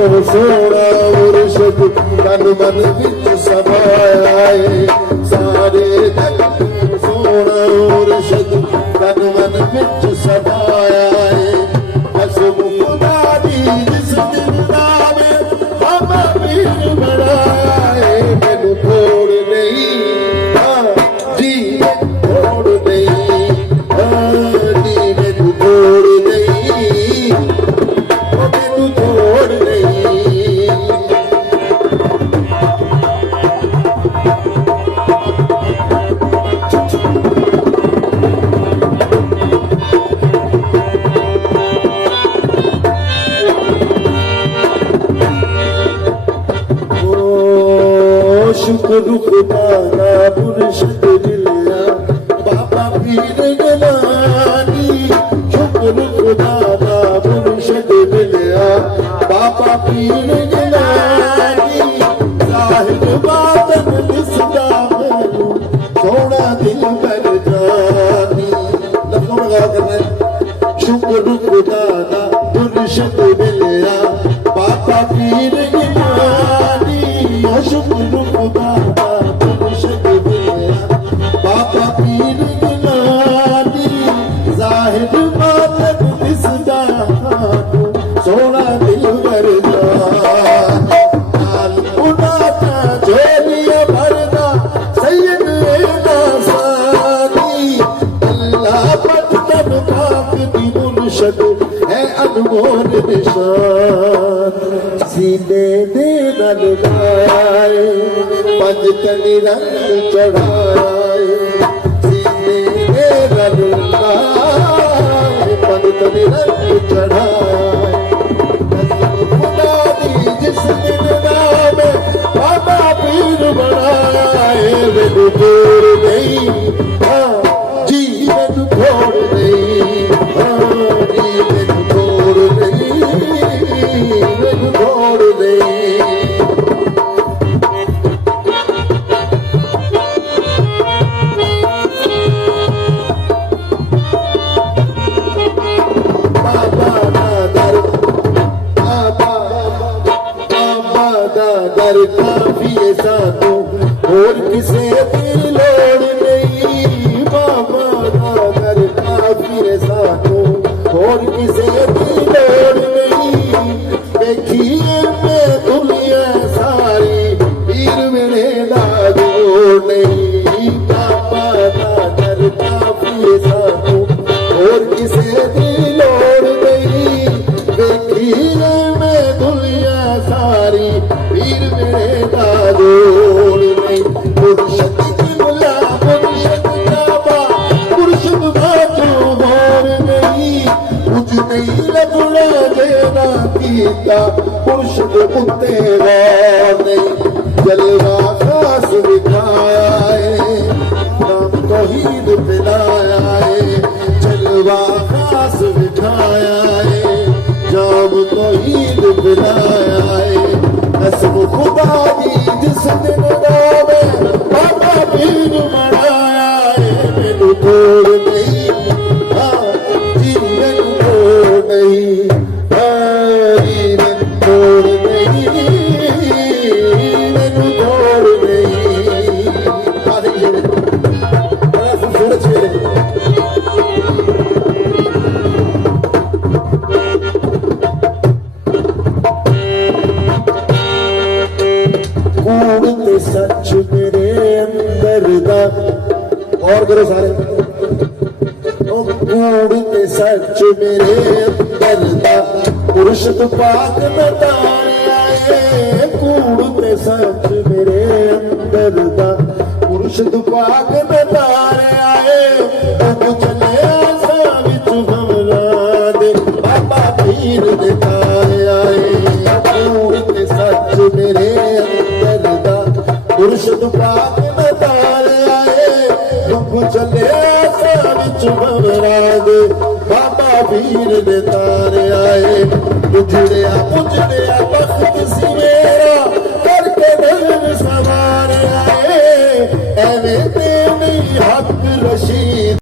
सोना मुर्शद तन मन विच समाया है सारे जग सोना मुर्शद तन मन विच समाया है कसम खुदा दी जिस दिन नामे बाबा पीर बनाया है मैनू तोड़ नहीं जी तोड़ नहीं जी मैनू तोड़ नहीं मैनू तोड़ नहीं शुक्र खुदा ना मुर्शिद मिलिया बाबा पीर गिलानी शुक्र खुदा ना मुर्शिद मिलिया बाबा पीर गिलानी साहिब बातन दिसदा मैनू सोना दिल पर जानी लफों लगा करना शुक्र खुदा ना मुर्शिद मिलिया बाबा पीर गिलानी शुक्र खुदा ना मुर्शिद मिलिया बाबा पीर गिलानी जाहिद बातन दिसदा सोना दिल वरदा नाल उनाता झोलिया भरदा सैयद एदा सानी अल्लाह पत्तन पाक दी मुर्शिद है अनमोल निशान सीने दे नल लाए पंज तनी रंग चढ़ाए सीने दे नल लाए पंज तनी रंग चढ़ाए कसम खुदा दी जिस दिन नाम बाबा पीर बनाया है मैनू तोड़ नहीं जी मैनू तोड़ नहीं जी मैनू तोड़ नहीं मैनू तोड़ नहीं दर काफी सानू होर किसे दी लोड़ नहीं बाबा दा दर काफी सानू होर किसे दी लोड़ नहीं देखिए मैं दुनिया सारी पीर मेरे दा जोड़ नहीं बाबा दा दर काफी सानू होर किसे दी लोड़ नहीं देखिए मैं दुनिया सारी पीर मेरे दादोड़ नहीं मुर्शद की मुला मुर्शद काबा मुर्शद बाजू भोर नहीं कुछ नहीं लबड़ा देना कीता मुर्शद कुत्ते वार नहीं जलवा खास दिखाया है नाम तौहीद पिलाया है जलवा खास दिखाया है जाम तौहीद पिलाया है कसम खुदा दी जिस दिन नामे बाबा पीर बनाया है मैनू तोड़ नहीं जी मैनू तोड़ नहीं जी मैनू तोड़ नहीं मैनू तोड़ नहीं बड़ा खूबसूरत शेर है कूड़ सच मेरे अंदर दा और करो सारे कूड़ सच मेरे अंदर दा मुर्शिद पाक बताया है कूड़ सच मेरे अंदर दा मुर्शिद पाक बताया है तू चले आसा विच हमरा दे बाबा पीर दे ताया है कूड़ सच मेरे मुर्शिद पाक बताया है तुम चले आसा विच हमरा दे बाबा पीर दे तारे आए उजड़िया बख्त सी मेरा करके दिल सवार आए एवें ते नहीं हक रशीद